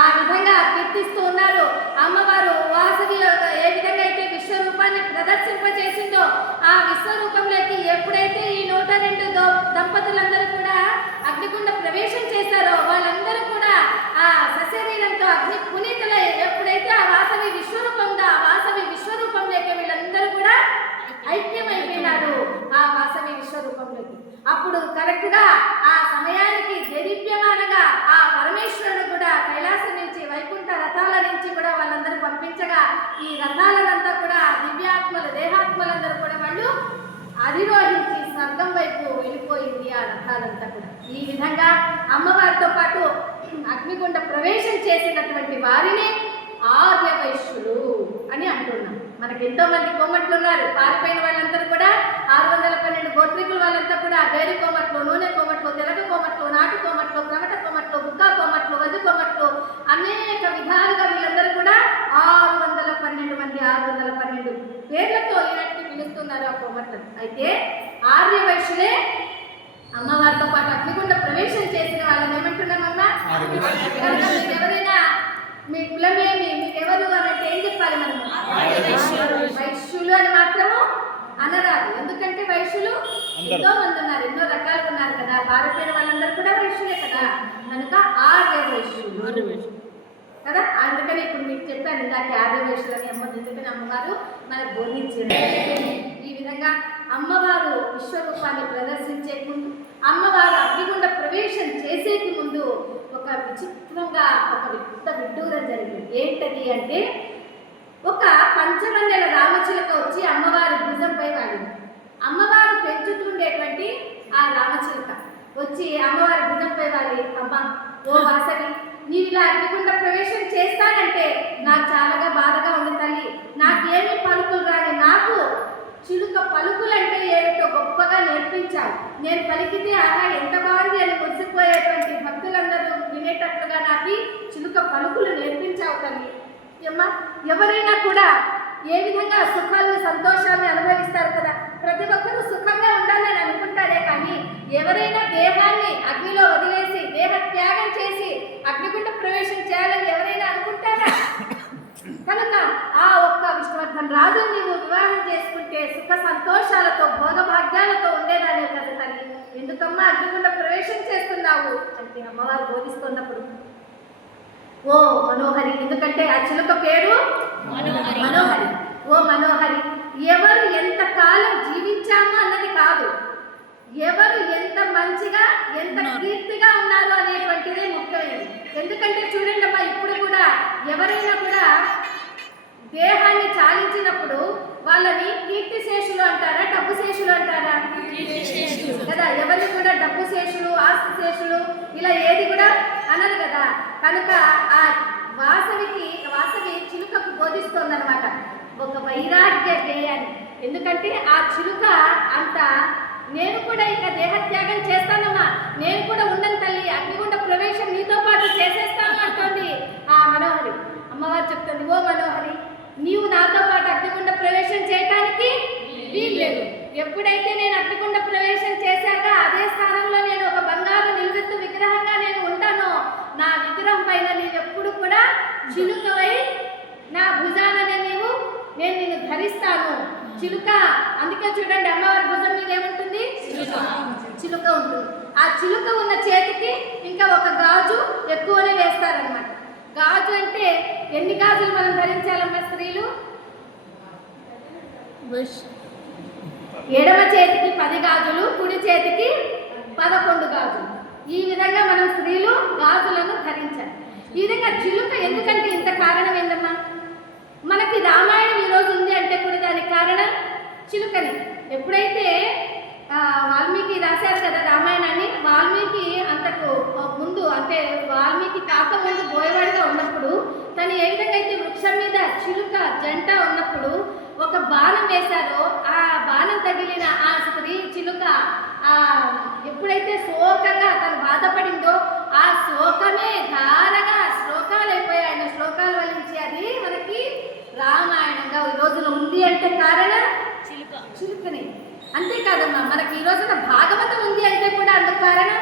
ఆ విధంగా కీర్తిస్తూ ఉన్నారు. అమ్మవారు వాసవి ఏ విధంగా అయితే విశ్వరూపాన్ని ప్రదర్శింపజేసిందో ఆ విశ్వరూపంలోకి ఎప్పుడైతే ఈ 102 దంపతులందరూ కూడా అగ్నిగుండ ప్రవేశం చేశారో వాళ్ళందరూ కూడా ఆ సశరీరంతో అగ్ని పునీతులై ఎప్పుడైతే ఆ వాసవి విశ్వరూపం ఉందో ఆ వాసవి విశ్వరూపంలోకి వీళ్ళందరూ కూడా ఐక్యమైపోయినారు ఆ వాసవి విశ్వరూపంలోకి. అప్పుడు కరెక్ట్గా ఆ సమయానికి దేదీప్యమానంగా ఆ పరమేశ్వరుడు కూడా కైలాసం నుంచి వైకుంఠ రథాల నుంచి కూడా వాళ్ళందరూ పంపించగా ఈ రథాలనంతా కూడా దివ్యాత్మలు దేహాత్మలందరూ కూడా వాళ్ళు అధిరోహించి స్వర్గం వైపు వెళ్ళిపోయింది ఆ రథాలంతా కూడా. ఈ విధంగా అమ్మవారితో పాటు అగ్నిగుండ ప్రవేశం చేసినటువంటి వారిని ఆర్యవైశ్యులు అని అంటున్నాం. మనకి ఎంతో మంది కోమట్లు ఉన్నారు. పారిపోయిన వాళ్ళందరూ కూడా 612 గోత్రికులు వాళ్ళంతా కూడా వేరు కోమట్లు, నూనె కోమట్లు, తెలగ కోమట్లు, నాటు కోమట్లు, క్రమట కోమట్లు, బుక్కా కోమట్లు, వద్దు కోమట్లు అనేక విధాలుగా వీళ్ళందరూ కూడా 612 మంది 612 పేర్లతో ఈనాటికి పిలుస్తున్నారు ఆ కోమట్లు. అయితే ఆర్యవైశ్యులే అమ్మవారితో పాటు అగ్నిగుండ ప్రవేశం చేసిన వాళ్ళని ఏమంటున్నామమ్మా? ఎవరైనా మీ కులమేమి మీరెవరు అని అంటే ఏం చెప్పాలి? మనము వైశ్యులు అని మాత్రము అనరాదు. ఎందుకంటే వైశ్యులు ఎంతో మంది ఉన్నారు, ఎన్నో రకాలుగా ఉన్నారు కదా. పారిపోయిన వాళ్ళందరూ కూడా వైశ్యులే కదా. కనుక ఆర్య వైశ్యులు కదా. అందుకని ఇప్పుడు మీకు చెప్పాను ఇందాక ఆర్య వైశ్యులు అని ఎందుకని అమ్మవారు మనకు బోధించారు. ఈ విధంగా అమ్మవారు విశ్వరూపాన్ని ప్రదర్శించే ముందు, అమ్మవారు అగ్నిగుండ ప్రవేశం చేసేకి ముందు ఒక విచిత్రంగా ఒక పెద్ద విడ్డూరం జరిగింది. ఏంటది అంటే ఒక పంచవన్నెల రామచిలక వచ్చి అమ్మవారి భుజంపై వాడింది. అమ్మవారు పెంచుతుండేటువంటి ఆ రామచిలక వచ్చి అమ్మవారి భుజంపై వాలి, అమ్మ ఓ వాసవి నీవు ఇలా అగ్నిగుండ ప్రవేశం చేస్తానంటే నాకు చాలా బాధగా ఉంది తల్లి. నాకేమీ పలుకులు రాని నాకు చిలుక పలుకులంటే ఏమిటో గొప్పగా నేర్పించావు. నేను పలికితే ఆహా ఎంత బాగుంది అని మురిసిపోయేటువంటి భక్తులందరూ వినేటట్లుగా నాకు చిలుక పలుకులు నేర్పించావు తల్లి. అమ్మా ఎవరైనా కూడా ఏ విధంగా సుఖాన్ని సంతోషాన్ని అనుభవిస్తారు కదా. ప్రతి ఒక్కరూ సుఖంగా ఉండాలని అనుకుంటారే కానీ ఎవరైనా దేహాన్ని అగ్నిలో వదిలేసి దేహ త్యాగం చేసి అగ్నిగుండ ప్రవేశం చేయాలని ఎవరైనా అనుకుంటారా? కనుక ఆ ఒక్క విష్ణువర్ధన్ రాజు నీవు వివాహం చేసుకుంటే సుఖ సంతోషాలతో భోగభాగ్యాలతో ఉండేదాన్ని కదా తల్లి. ఎందుకమ్మా అగ్నిగుండ ప్రవేశం చేస్తున్నావు అంటే అమ్మవారు బోధిస్తున్నప్పుడు ఓ మనోహరి, ఎందుకంటే ఆ చిలుక పేరు మనోహరి. ఓ మనోహరి, ఎవరు ఎంత కాలం జీవించాము అన్నది కాదు, ఎవరు ఎంత మంచిగా ఎంత కీర్తిగా ఉన్నారు అనేటువంటిదే ముఖ్యమైనది. ఎందుకంటే చూడండి అమ్మా, ఇప్పుడు కూడా ఎవరైనా కూడా దేహాన్ని చాలించినప్పుడు వాళ్ళని కీర్తి శేషులు అంటారా డబ్బు శేషులు అంటారా? కదా. ఎవరిని కూడా డబ్బు శేషులు ఆస్తి శేషులు ఇలా ఏది కూడా అనరు కదా. కనుక ఆ వాసవి చిలుకకు బోధిస్తోందనమాట ఒక వైరాగ్య గేయాన్ని. ఎందుకంటే ఆ చిలుక అంత నేను కూడా ఇక దేహత్యాగం చేస్తానమ్మా, నేను కూడా ఉండను తల్లి, అగ్నిగుండ ప్రవేశం నీతో పాటు చేసేస్తాను అంటుంది ఆ మనోహరి. అమ్మవారు చెప్తుంది ఓ మనోహరి నీవు నాతో పాటు అగ్నిగుండ ప్రవేశం చేయటానికి వీల్లేదు. ఎప్పుడైతే నేను అగ్నిగుండ ప్రవేశం చేశాక అదే స్థానంలో నేను ఒక బంగారు నిలువెత్తు విగ్రహంగా నేను ఉంటానో నా విగ్రహం పైన నేను ఎప్పుడు కూడా చిలుకవై నా భుజాననే నేను నిన్ను ధరిస్తాను. చిలుక అందుకే చూడండి అమ్మవారి భుజం మీద ఏముంటుంది? చిలుక ఉంటుంది. ఆ చిలుక ఉన్న చేతికి ఇంకా ఒక గాజు ఎక్కువనే వేస్తారనమాట. గాజు అంటే ఎన్ని గాజులు మనం ధరించాలమ్మా స్త్రీలు? ఎడమ చేతికి 10 గాజులు, కుడి చేతికి 11 గాజులు. ఈ విధంగా మనం స్త్రీలు గాజులను ధరించాలి. ఈ విధంగా చిలుక ఎందుకంటే ఇంత కారణం ఏందమ్మా? మనకి రామాయణం ఈరోజు ఉంది అంటే కూడా దానికి కారణం చిలుకని. ఎప్పుడైతే వాల్మీకి రాశారు కదా రామాయణాన్ని, వాల్మీకి అంతకు ముందు అంటే వాల్మీకి కాక ముందు బోయవాడిగా ఉన్నప్పుడు తను ఏ విధంగా అయితే వృక్షం మీద చిలుక జంట ఉన్నప్పుడు ఒక బాణం వేశారో ఆ బాణం తగిలిన ఆ స్త్రీ చిలుక ఎప్పుడైతే శోకంగా తను బాధపడిందో ఆ శోకమే ధారగా శ్లోకాలు అయిపోయాయి. ఆయన శ్లోకాలు వలించి అది మనకి రామాయణంగా ఈ రోజున ఉంది అంటే కారణం చిలుకనే. అంతేకాదమ్మా మనకి ఈ రోజున భాగవతం ఉంది అంటే కూడా అందుకు కారణం